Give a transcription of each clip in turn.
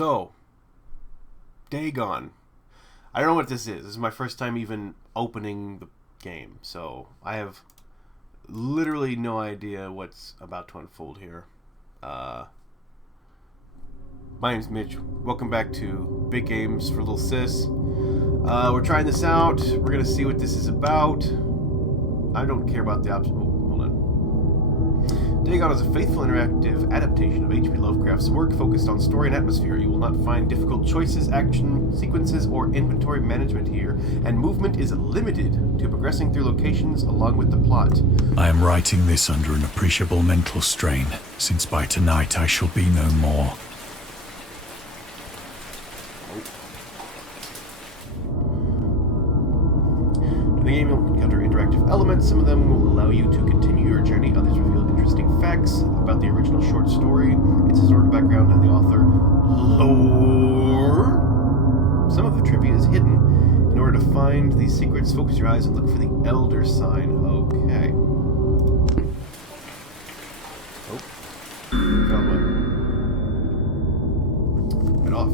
So, Dagon. I don't know what this is. This is my first time even opening the game, so I have literally no idea what's about to unfold here. My name's Mitch. Welcome back to Big Games for Little Sis. We're trying this out. We're gonna see what this is about. I don't care about the option. Hold on. Dagon is a faithful interactive adaptation of H.P. Lovecraft's work focused on story and atmosphere. You will not find difficult choices, action sequences, or inventory management here, and movement is limited to progressing through locations along with the plot. I am writing this under an appreciable mental strain, since by tonight I shall be no more. In the game, you'll encounter interactive elements. Some of them will allow you to continue your journey. Others reveal interesting facts about the original short story, its historical background, and the author lore. Some of the trivia is hidden. In order to find these secrets, focus your eyes and look for the Elder sign. Okay. Oh. Found one. Right off.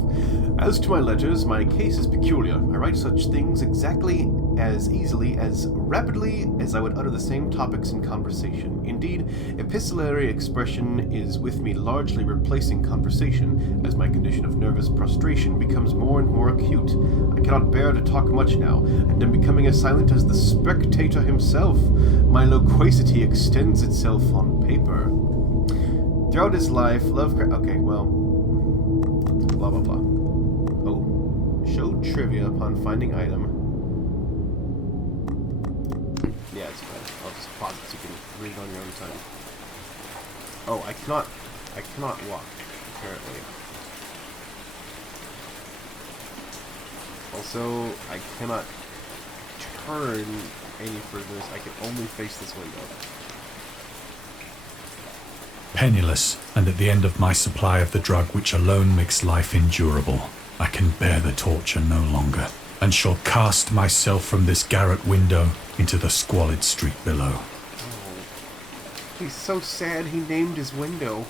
As to my ledgers, my case is peculiar. I write such things exactly as easily, as rapidly as I would utter the same topics in conversation. Indeed, epistolary expression is with me largely replacing conversation, as my condition of nervous prostration becomes more and more acute. I cannot bear to talk much now, and am becoming as silent as the spectator himself. My loquacity extends itself on paper. Throughout his life, Lovecraft... Okay, well... Blah, blah, blah. Oh. Show trivia upon finding item. Yeah, it's fine. I'll just pause it so you can read it on your own time. Oh, I cannot walk, apparently. Also, I cannot turn any further. I can only face this window. Penniless, and at the end of my supply of the drug which alone makes life endurable, I can bear the torture no longer, and shall cast myself from this garret window into the squalid street below. Oh, he's so sad he named his window.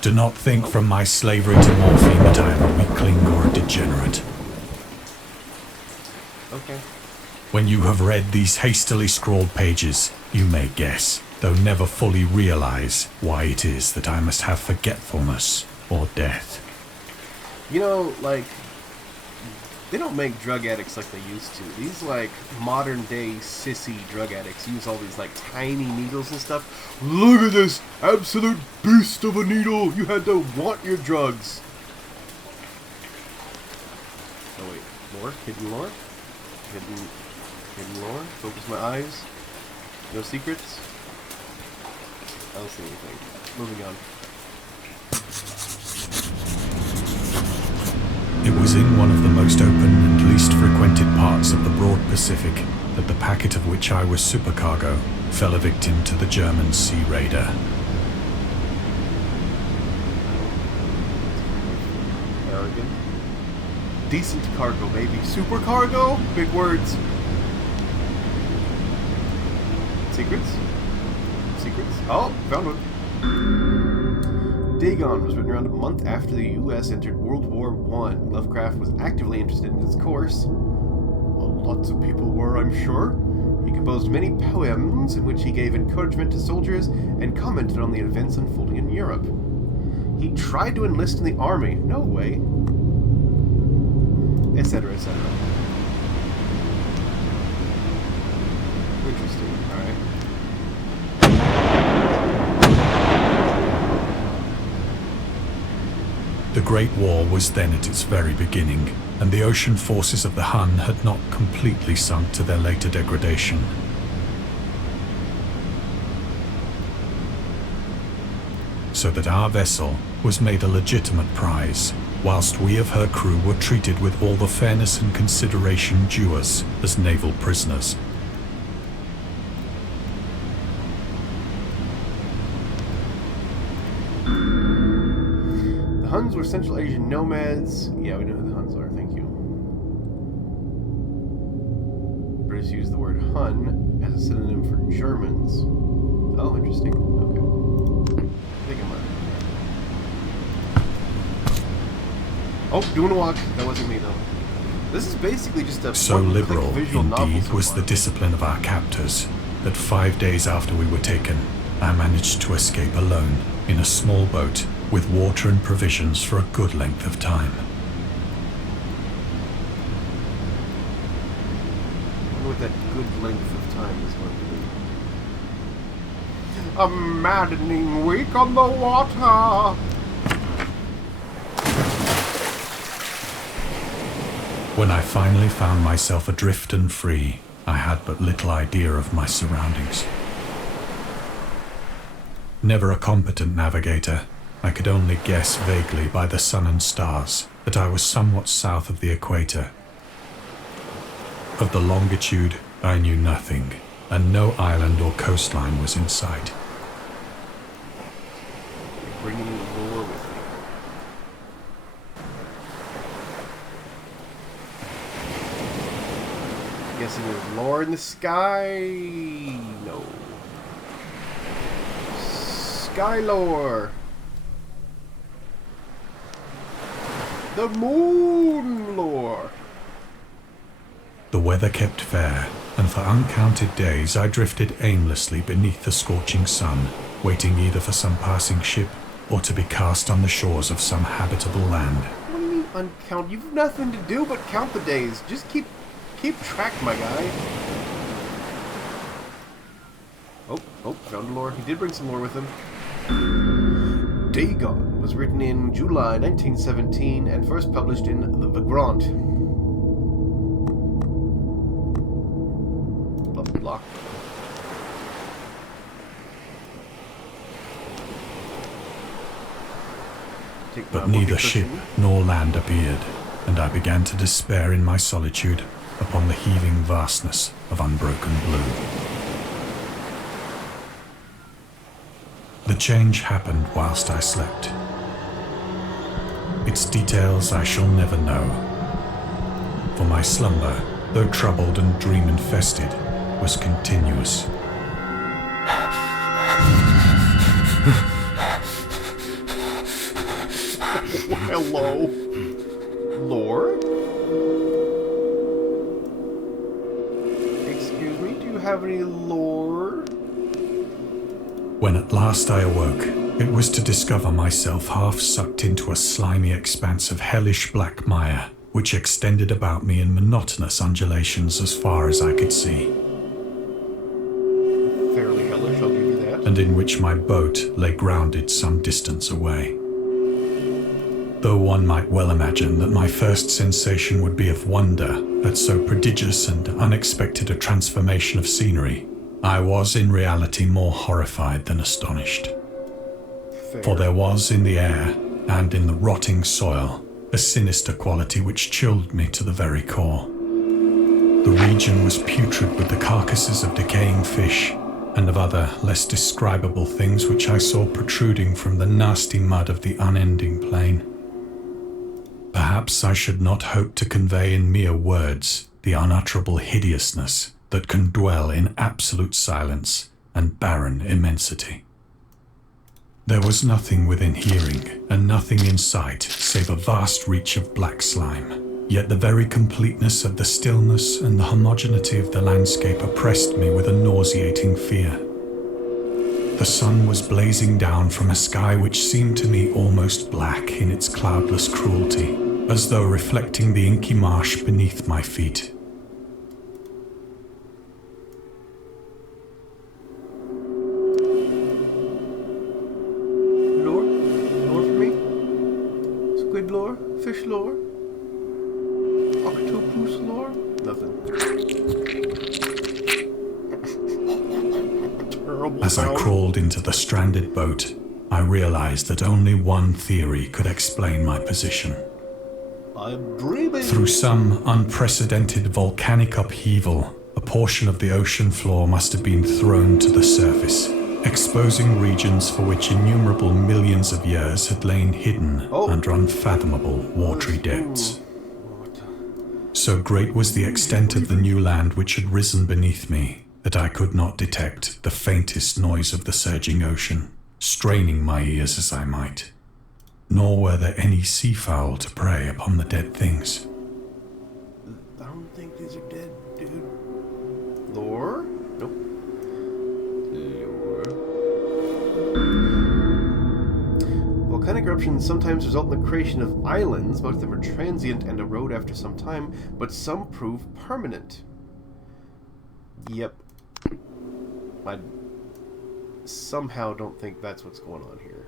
Do not think from my slavery to morphine that I am a weakling or a degenerate. Okay. When you have read these hastily scrawled pages, you may guess, though never fully realize, why it is that I must have forgetfulness or death. You know, like, they don't make drug addicts like they used to. These, like, modern-day sissy drug addicts use all these, like, tiny needles and stuff. Look at this absolute beast of a needle! You had to want your drugs! Oh, wait. Lore? Hidden lore? Hidden lore? Focus my eyes. No secrets? I don't see anything. Moving on. It was in one of the most open and least frequented parts of the broad Pacific that the packet of which I was supercargo fell a victim to the German sea raider. Arrogant. Decent cargo, baby. Supercargo? Big words. Secrets? Secrets? Oh, found one. Dagon was written around a month after the U.S. entered World War I. Lovecraft was actively interested in its course. Well, lots of people were, I'm sure. He composed many poems in which he gave encouragement to soldiers and commented on the events unfolding in Europe. He tried to enlist in the army. No way. Etc., etc. Interesting. Alright. The Great War was then at its very beginning, and the ocean forces of the Hun had not completely sunk to their later degradation. So that our vessel was made a legitimate prize, whilst we of her crew were treated with all the fairness and consideration due us as naval prisoners. Huns were Central Asian nomads. Yeah, we know who the Huns are, thank you. British used the word Hun as a synonym for Germans. Oh, interesting. Okay. I think I might. Oh, doing a walk. That wasn't me, though. This is basically just a So liberal, visual novel indeed, so was far. the discipline of our captors, that 5 days after we were taken, I managed to escape alone in a small boat with water and provisions for a good length of time. I wonder what that good length of time is going to be. A maddening week on the water. When I finally found myself adrift and free, I had but little idea of my surroundings. Never a competent navigator, I could only guess vaguely by the sun and stars that I was somewhat south of the equator. Of the longitude, I knew nothing, and no island or coastline was in sight. Bringing lore with me. Guessing there's lore in the sky? No. Sky lore. The moon lore. The weather kept fair, and for uncounted days I drifted aimlessly beneath the scorching sun, waiting either for some passing ship or to be cast on the shores of some habitable land. What do you mean uncount? You've nothing to do but count the days. Just keep track, my guy. Oh, found lore. He did bring some lore with him. Dagon was written in July 1917 and first published in the Vagrant. Blah, blah, blah. But neither ship nor land appeared, and I began to despair in my solitude upon the heaving vastness of unbroken blue. The change happened whilst I slept. Its details I shall never know, for my slumber, though troubled and dream-infested, was continuous. Hello? Lore? Excuse me, do you have any lore? When at last I awoke, it was to discover myself half sucked into a slimy expanse of hellish black mire, which extended about me in monotonous undulations as far as I could see, Fairly hellish, I'll give you that. and in which my boat lay grounded some distance away. Though one might well imagine that my first sensation would be of wonder at so prodigious and unexpected a transformation of scenery, I was in reality more horrified than astonished. Fair. For there was in the air and in the rotting soil a sinister quality which chilled me to the very core. The region was putrid with the carcasses of decaying fish and of other less describable things which I saw protruding from the nasty mud of the unending plain. Perhaps I should not hope to convey in mere words the unutterable hideousness that can dwell in absolute silence and barren immensity. There was nothing within hearing and nothing in sight save a vast reach of black slime, yet the very completeness of the stillness and the homogeneity of the landscape oppressed me with a nauseating fear. The sun was blazing down from a sky which seemed to me almost black in its cloudless cruelty, as though reflecting the inky marsh beneath my feet. Lore? Lore for me? Squid lore? Fish lore? Octopus lore? Nothing. Terrible As I sound. crawled into the stranded boat, I realized that only one theory could explain my position. I'm dreaming. Through some unprecedented volcanic upheaval, a portion of the ocean floor must have been thrown to the surface, exposing regions for which innumerable millions of years had lain hidden under unfathomable watery depths. So great was the extent of the new land which had risen beneath me that I could not detect the faintest noise of the surging ocean, straining my ears as I might. nor were there any seafowl to prey upon the dead things. I don't think these are dead, dude. Lore? Nope. Lore. Volcanic eruptions sometimes result in the creation of islands. Most of them are transient and erode after some time, but some prove permanent. Yep. I somehow don't think that's what's going on here.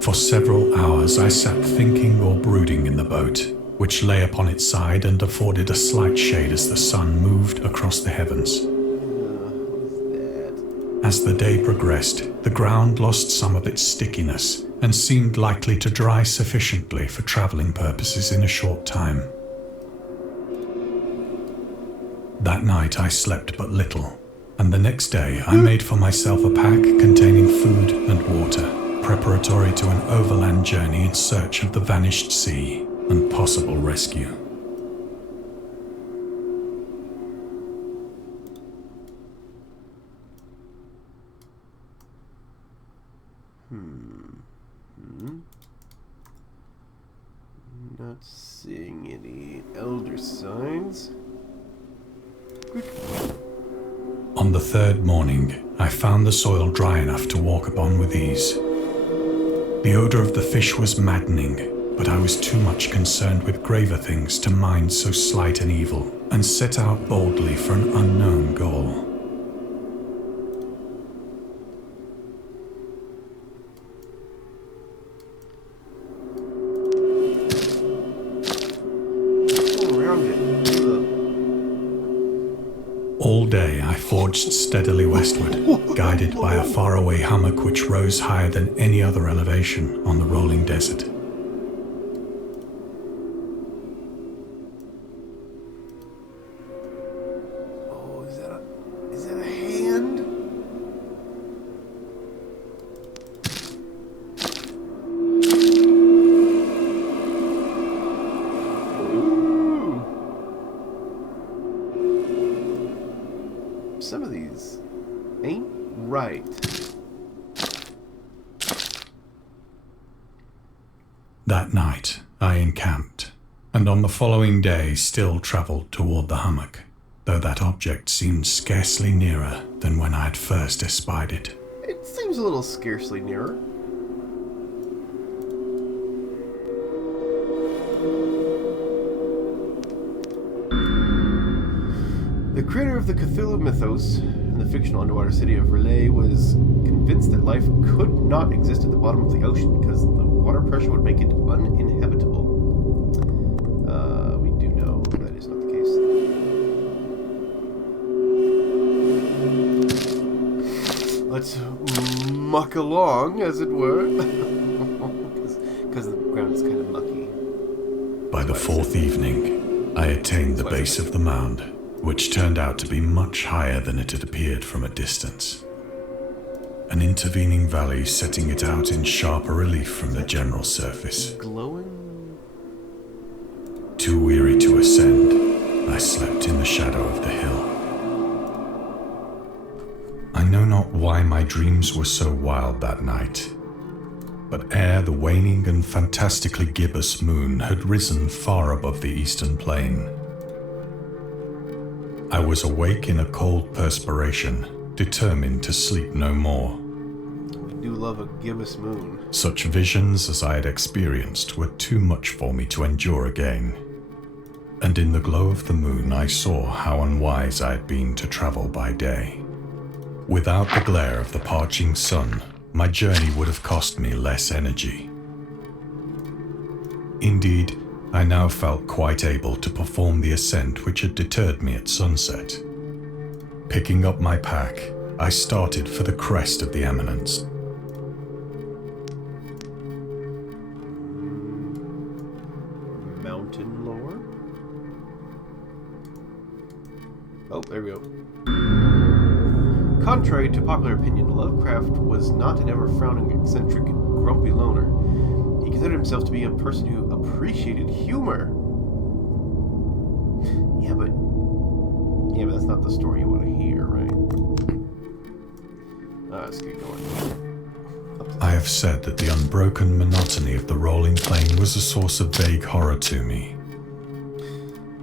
For several hours I sat thinking or brooding in the boat, which lay upon its side and afforded a slight shade as the sun moved across the heavens. What is that? As the day progressed, the ground lost some of its stickiness and seemed likely to dry sufficiently for traveling purposes in a short time. That night I slept but little, and the next day I made for myself a pack containing food and water, preparatory to an overland journey in search of the vanished sea and possible rescue. Not seeing any elder signs. On the third morning, I found the soil dry enough to walk upon with ease. The odor of the fish was maddening, but I was too much concerned with graver things to mind so slight an evil, and set out boldly for an unknown goal. All day I forged steadily westward, guided by a faraway hummock which rose higher than any other elevation on the rolling desert. Oh, is that a hand? Some of these ain't right. That night I encamped, and on the following day still travelled toward the hummock, though that object seemed scarcely nearer than when I had first espied it. It seems a little scarcely nearer. The creator of the Cthulhu mythos and the fictional underwater city of Relay was convinced that life could not exist at the bottom of the ocean because the water pressure would make it uninhabitable. We do know that is not the case. Let's muck along, as it were, because the ground is kind of mucky. By the fourth evening, I attained the base of the mound, which turned out to be much higher than it had appeared from a distance. An intervening valley setting it out in sharper relief from the general surface. Glowing? Too weary to ascend, I slept in the shadow of the hill. I know not why my dreams were so wild that night, but ere the waning and fantastically gibbous moon had risen far above the eastern plain, I was awake in a cold perspiration, determined to sleep no more. We do love a gibbous moon. Such visions as I had experienced were too much for me to endure again. And in the glow of the moon I saw how unwise I had been to travel by day. Without the glare of the parching sun, my journey would have cost me less energy. Indeed, I now felt quite able to perform the ascent which had deterred me at sunset. Picking up my pack, I started for the crest of the eminence. Mountain lore? Oh, there we go. Contrary to popular opinion, Lovecraft was not an ever-frowning, eccentric, grumpy loner. He considered himself to be a person who appreciated humor. Yeah, but that's not the story you want to hear, right? Let's keep going. Up I have said that the unbroken monotony of the rolling plain was a source of vague horror to me.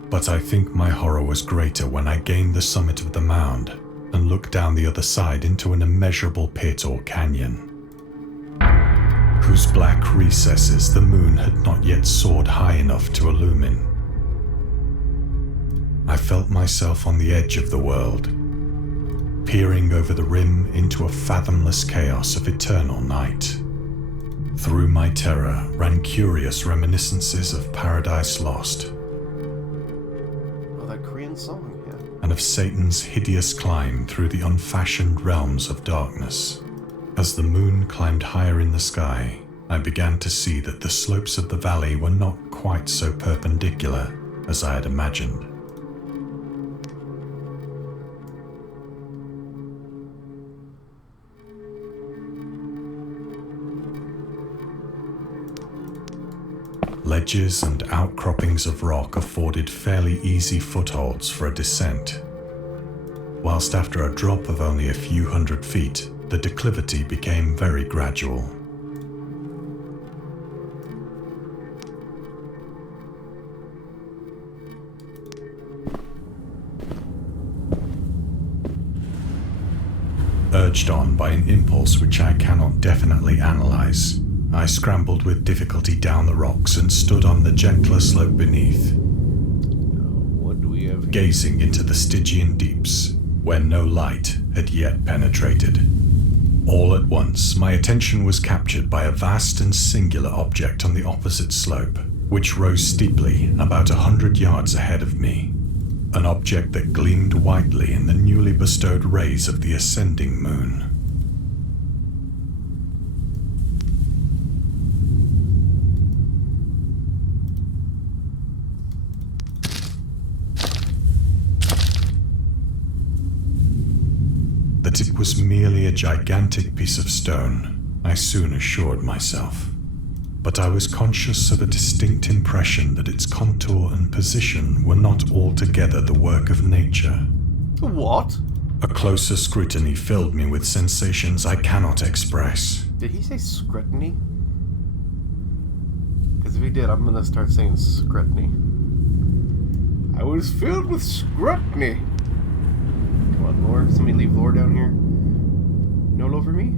But I think my horror was greater when I gained the summit of the mound and looked down the other side into an immeasurable pit or canyon, whose black recesses the moon had not yet soared high enough to illumine. I felt myself on the edge of the world, peering over the rim into a fathomless chaos of eternal night. Through my terror ran curious reminiscences of Paradise Lost. Oh, that Korean song, yeah. And of Satan's hideous climb through the unfashioned realms of darkness. As the moon climbed higher in the sky, I began to see that the slopes of the valley were not quite so perpendicular as I had imagined. Ledges and outcroppings of rock afforded fairly easy footholds for a descent, whilst after a drop of only a few hundred feet, the declivity became very gradual. Urged on by an impulse which I cannot definitely analyze, I scrambled with difficulty down the rocks and stood on the gentler slope beneath, What do we have here? gazing into the Stygian deeps, where no light had yet penetrated. All at once, my attention was captured by a vast and singular object on the opposite slope, which rose steeply about 100 yards ahead of me. An object that gleamed whitely in the newly bestowed rays of the ascending moon. That it was merely a gigantic piece of stone, I soon assured myself. But I was conscious of a distinct impression that its contour and position were not altogether the work of nature. What? A closer scrutiny filled me with sensations I cannot express. Did he say scrutiny? Because if he did, I'm gonna start saying scrutiny. I was filled with scrutiny. Come on, lore. Somebody leave lore down here. No lore for me?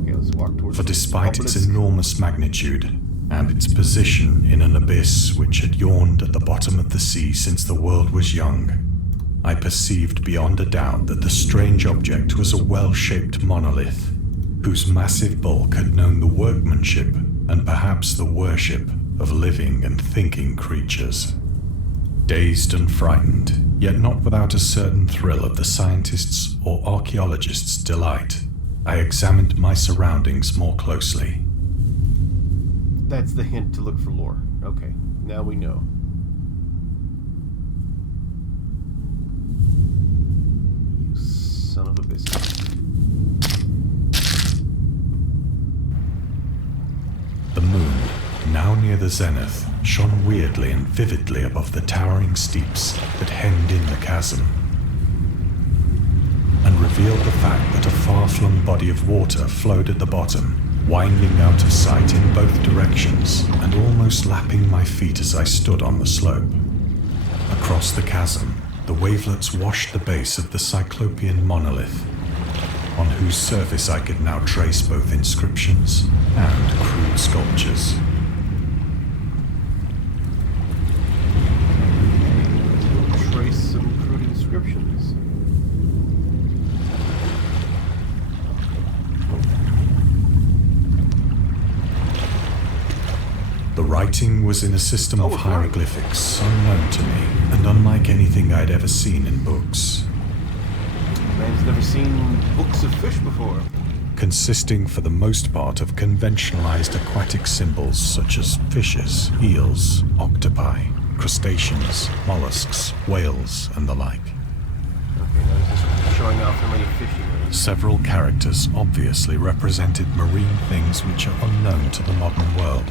Okay, let's walk towards For despite its obelisk. enormous magnitude, and its position in an abyss which had yawned at the bottom of the sea since the world was young, I perceived beyond a doubt that the strange object was a well-shaped monolith, whose massive bulk had known the workmanship and perhaps the worship of living and thinking creatures. Dazed and frightened, yet not without a certain thrill of the scientist's or archaeologist's delight, I examined my surroundings more closely. That's the hint to look for lore. Okay, now we know. You son of a biscuit. The moon, now near the zenith, shone weirdly and vividly above the towering steeps that hemmed in the chasm, and revealed the fact that a far-flung body of water flowed at the bottom, winding out of sight in both directions and almost lapping my feet as I stood on the slope. Across the chasm, the wavelets washed the base of the cyclopean monolith, on whose surface I could now trace both inscriptions and crude sculptures. Trace some crude inscriptions. The writing was in a system of hieroglyphics unknown to me and unlike anything I'd ever seen in books, Man's never seen books of fish before. consisting for the most part of conventionalized aquatic symbols such as fishes, eels, octopi, crustaceans, mollusks, whales, and the like. Okay, now he's just showing off how many fish he knows. Several characters obviously represented marine things which are unknown to the modern world.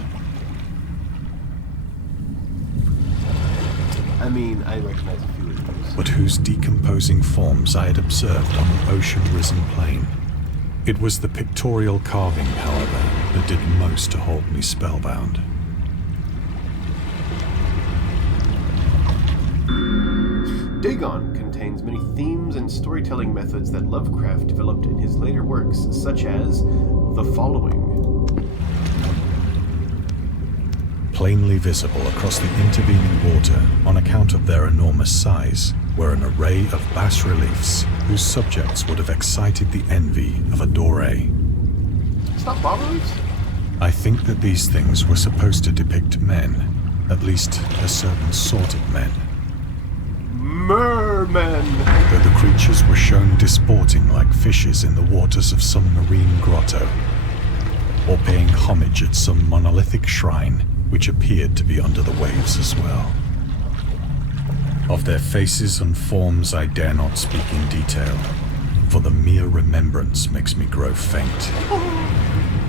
I mean, I recognize a few of those. But whose decomposing forms I had observed on the ocean-risen plain. It was the pictorial carving, however, that did most to hold me spellbound. Dagon contains many themes and storytelling methods that Lovecraft developed in his later works, such as the following. Plainly visible across the intervening water, on account of their enormous size, were an array of bas-reliefs whose subjects would have excited the envy of a Doré. It's not bas-reliefs? I think that these things were supposed to depict men, at least a certain sort of men. Mermen! Though the creatures were shown disporting like fishes in the waters of some marine grotto, or paying homage at some monolithic shrine which appeared to be under the waves as well. Of their faces and forms I dare not speak in detail, for the mere remembrance makes me grow faint.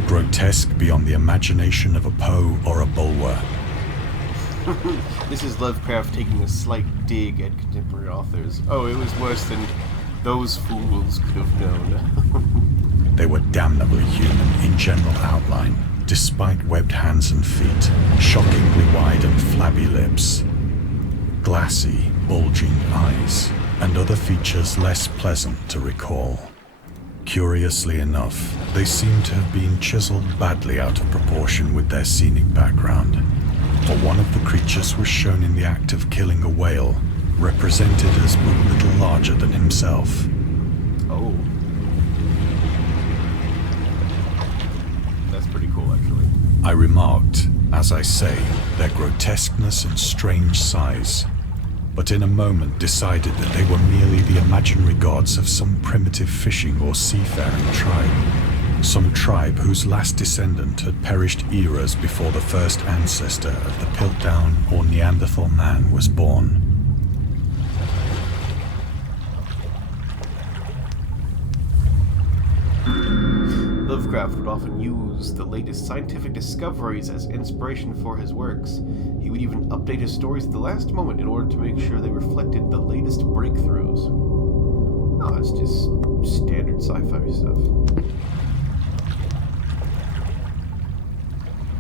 Grotesque beyond the imagination of a Poe or a Bulwer. This is Lovecraft taking a slight dig at contemporary authors. Oh, it was worse than those fools could have known. They were damnably human in general outline, despite webbed hands and feet, shockingly wide and flabby lips, glassy, bulging eyes, and other features less pleasant to recall. Curiously enough, they seem to have been chiseled badly out of proportion with their scenic background, for one of the creatures was shown in the act of killing a whale, represented as but little larger than himself. Oh. That's pretty cool, actually. I remarked, as I say, their grotesqueness and strange size, but in a moment decided that they were merely the imaginary gods of some primitive fishing or seafaring tribe. Some tribe whose last descendant had perished eras before the first ancestor of the Piltdown or Neanderthal man was born. Lovecraft would often use the latest scientific discoveries as inspiration for his works. He would even update his stories at the last moment in order to make sure they reflected the latest breakthroughs. Oh, it's just standard sci-fi stuff.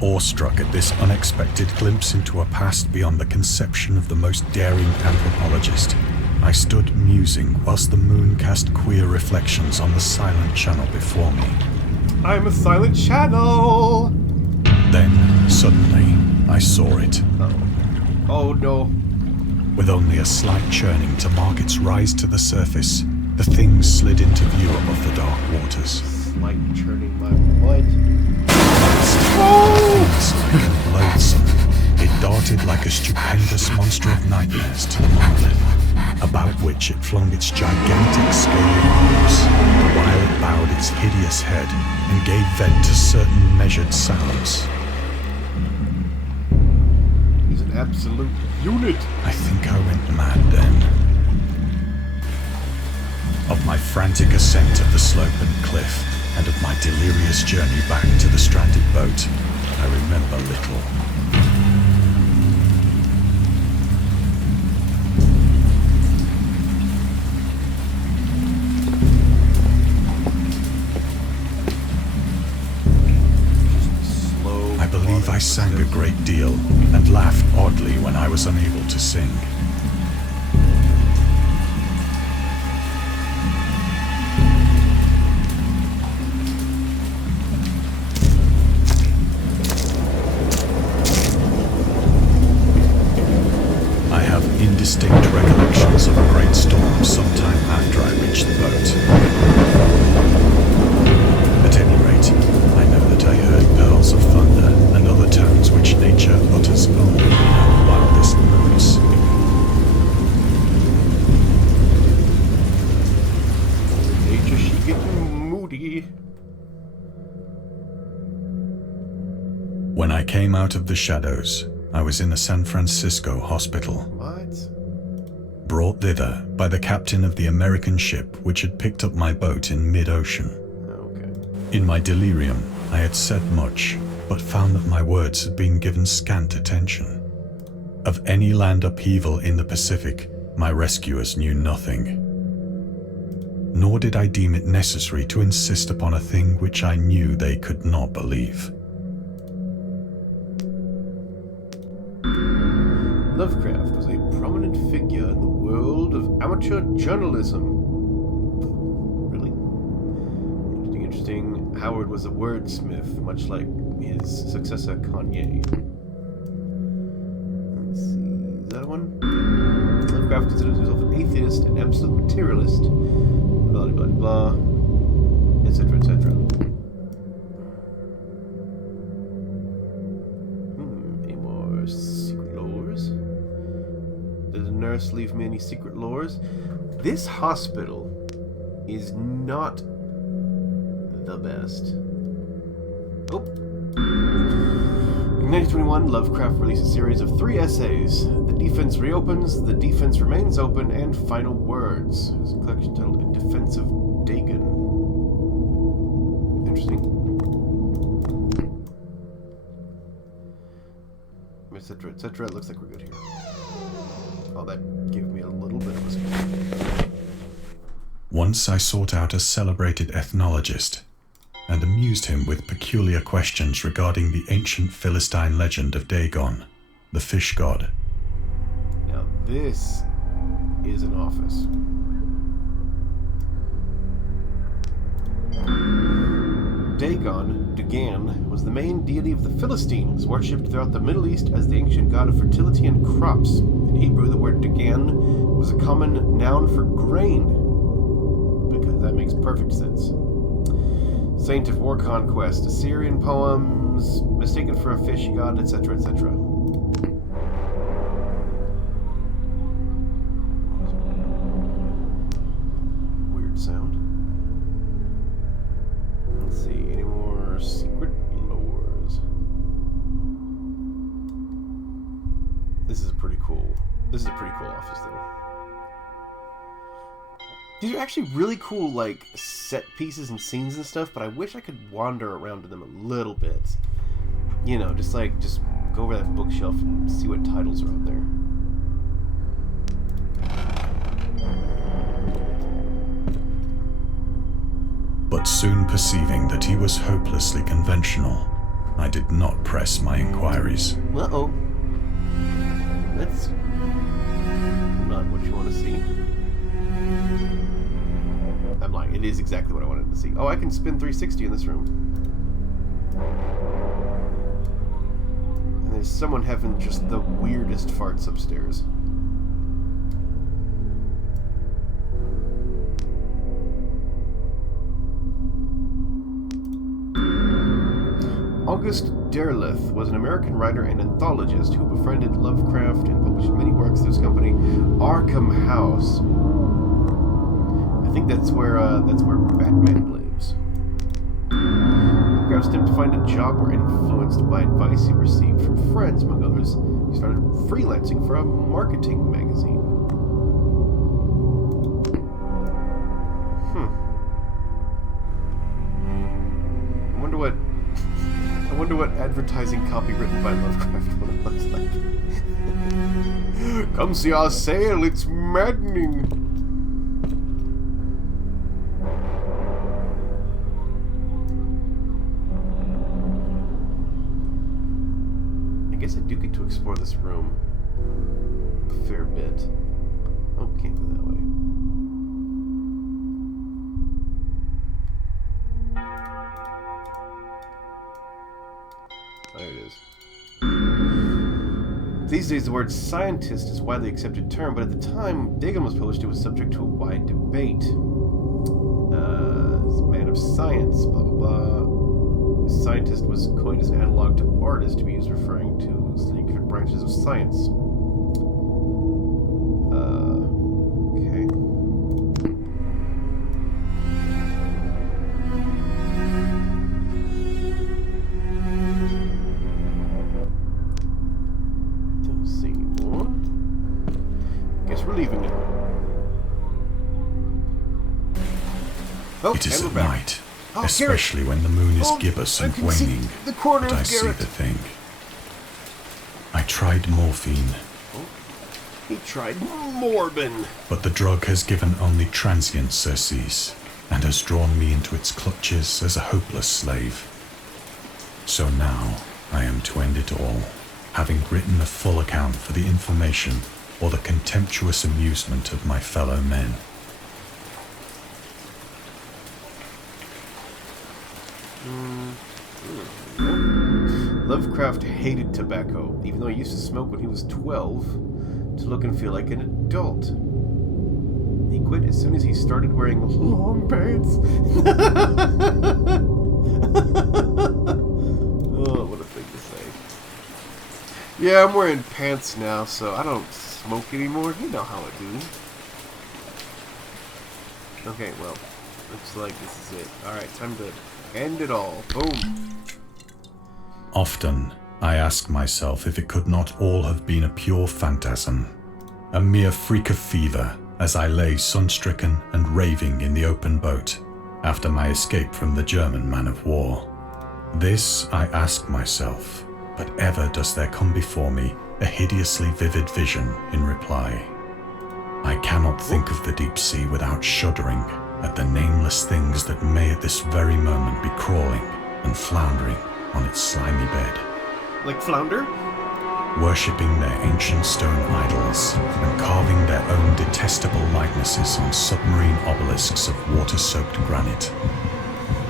Awestruck at this unexpected glimpse into a past beyond the conception of the most daring anthropologist, I stood musing whilst the moon cast queer reflections on the silent channel before me. I'm a silent channel! Then, suddenly, I saw it. Oh no. With only a slight churning to mark its rise to the surface, the thing slid into view above the dark waters. Slight churning my what? Like and loathsome, it darted like a stupendous monster of nightmares to the monolith, about which it flung its gigantic scaly arms, while it bowed its hideous head and gave vent to certain measured sounds. He's an absolute unit. I think I went mad then. Of my frantic ascent of the slope and cliff, and of my delirious journey back to the stranded boat, I remember little. I believe I sang a great deal and laughed oddly when I was unable to sing. Indistinct recollections of a great storm sometime after I reached the boat. At any rate, I know that I heard pearls of thunder and other tones which nature utters only in her wildest moods. Nature, she getting moody. When I came out of the shadows, I was in a San Francisco hospital. What? Brought thither by the captain of the American ship which had picked up my boat in mid-ocean. Okay. In my delirium, I had said much, but found that my words had been given scant attention. Of any land upheaval in the Pacific, my rescuers knew nothing. nor did I deem it necessary to insist upon a thing which I knew they could not believe. Lovecraft was a prominent figure in the world of amateur journalism. Really? Interesting. Howard was a wordsmith, much like his successor Kanye. Let's see, is that one? Lovecraft considers himself an atheist, an absolute materialist, blah blah blah, etc. etc. Any more secret lores? Did the nurse leave me any secret lores? This hospital is not the best. Oh. In 1921, Lovecraft released a series of 3 essays. The Defense Reopens, The Defense Remains Open, and Final Words. There's a collection titled In Defense of Dagon. Interesting. Etc., etc. It looks like we're good here. Oh, that gave me a little bit of a spoil. Once I sought out a celebrated ethnologist and amused him with peculiar questions regarding the ancient Philistine legend of Dagon, the fish god. Now this is an office. Dagon, was the main deity of the Philistines, worshipped throughout the Middle East as the ancient god of fertility and crops. In Hebrew, the word Dagon was a common noun for grain, because that makes perfect sense. Saint of war conquest, Assyrian poems, mistaken for a fish god, etc., etc. Weird sound. Let's see, any more secret lores? This is a pretty cool office, though. These are actually really cool, like, set pieces and scenes and stuff, but I wish I could wander around to them a little bit. You know, just go over that bookshelf and see what titles are on there. But soon perceiving that he was hopelessly conventional, I did not press my inquiries. Uh-oh. That's not what you want to see. I'm lying. It is exactly what I wanted to see. Oh, I can spin 360 in this room. And there's someone having just the weirdest farts upstairs. August Derleth was an American writer and anthologist who befriended Lovecraft and published many works through his company, Arkham House. I think that's where Batman lives. Lovecraft's attempt to find a job were influenced by advice he received from friends, among others. He started freelancing for a marketing magazine. I wonder what advertising copy written by Lovecraft looks like. Come see our sale, it's maddening. I guess I do get to explore this room a fair bit. Oh, can't go that way. There it is. These days, the word scientist is a widely accepted term, but at the time Dagon was published, it was subject to a wide debate. Man of science, blah blah blah. Scientist was coined as an analog to artist to be used referring to studying different branches of science. Okay. Don't see any more. Guess we're leaving now. Oh, It is and at we're back. night, Oh, especially when the moon is Oh, gibbous I and can see waning, the corner that of I see Garrett. the thing. I tried morphine, He tried Morbin. But the drug has given only transient surcease, and has drawn me into its clutches as a hopeless slave. So now I am to end it all, having written a full account for the information or the contemptuous amusement of my fellow men. Lovecraft hated tobacco, even though he used to smoke when he was 12 to look and feel like an adult. He quit as soon as he started wearing long pants. Oh, what a thing to say. Yeah, I'm wearing pants now, so I don't smoke anymore. You know how I do. Okay, well, looks like this is it. Alright, time to end it all. Boom. Often, I ask myself if it could not all have been a pure phantasm, a mere freak of fever, as I lay sun-stricken and raving in the open boat after my escape from the German man-of-war. This I ask myself, but ever does there come before me a hideously vivid vision in reply. I cannot think of the deep sea without shuddering at the nameless things that may at this very moment be crawling and floundering on its slimy bed. Like flounder? Worshipping their ancient stone idols and carving their own detestable likenesses on submarine obelisks of water-soaked granite.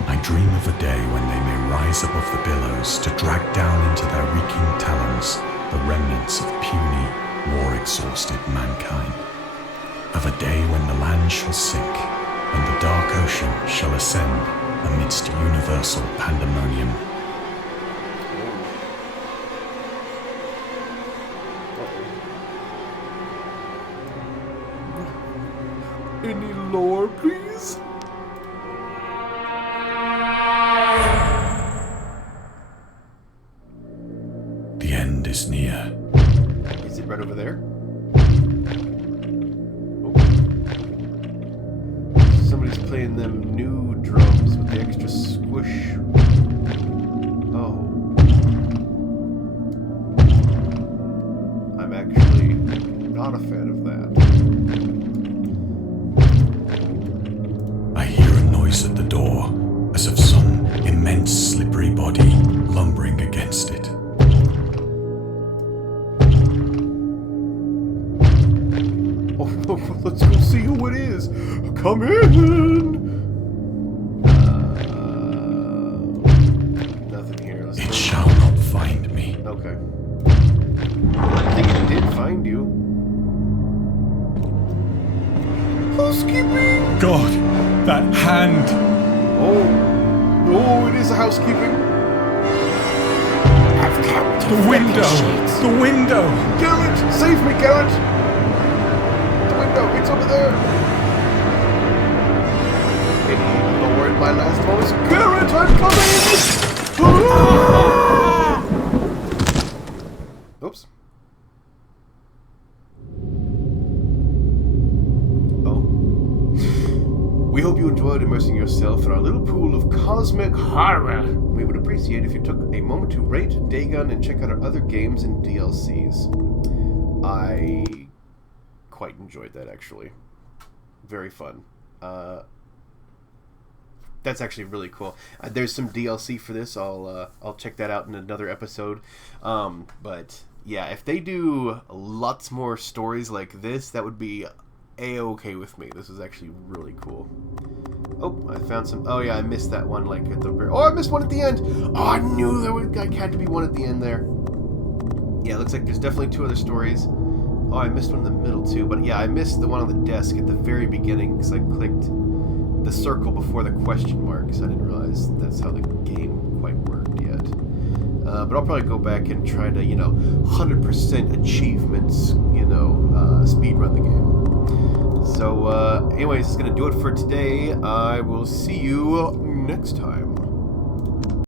I dream of a day when they may rise above the billows to drag down into their reeking talons the remnants of puny, war-exhausted mankind. Of a day when the land shall sink and the dark ocean shall ascend amidst universal pandemonium. Any lore, please? The end is near. Is it right over there? Oh. Somebody's playing them new drums with the extra squish. Oh. I'm actually not a fan of that. I hear a noise at the door, as of some immense slippery body lumbering against it. Oh, let's go see who it is. Come in. Nothing here. It shall not find me. Okay. I think it did find you. Housekeeping. God, that hand! Oh, it is a housekeeping. I've come to The window! sheets. The window! Garrett, save me, Garrett. The window, it's over there. Any lower in my last moments? Garrett, I'm coming! Oops. We hope you enjoyed immersing yourself in our little pool of cosmic horror. We would appreciate if you took a moment to rate Dagon and check out our other games and DLCs. I quite enjoyed that, actually. Very fun. That's actually really cool. There's some DLC for this. I'll check that out in another episode. But yeah, if they do lots more stories like this, that would be A-okay with me. This is actually really cool. Oh, I found some. Oh yeah, I missed that one. Like at the very. Oh, I missed one at the end. Oh, I knew there had to be one at the end there. Yeah, it looks like there's definitely two other stories. Oh, I missed one in the middle too. But yeah, I missed the one on the desk at the very beginning because I clicked the circle before the question mark. So I didn't realize that's how the game quite worked yet. But I'll probably go back and try to, 100% achievements, speedrun the game. So, anyways, this is going to do it for today. I will see you next time.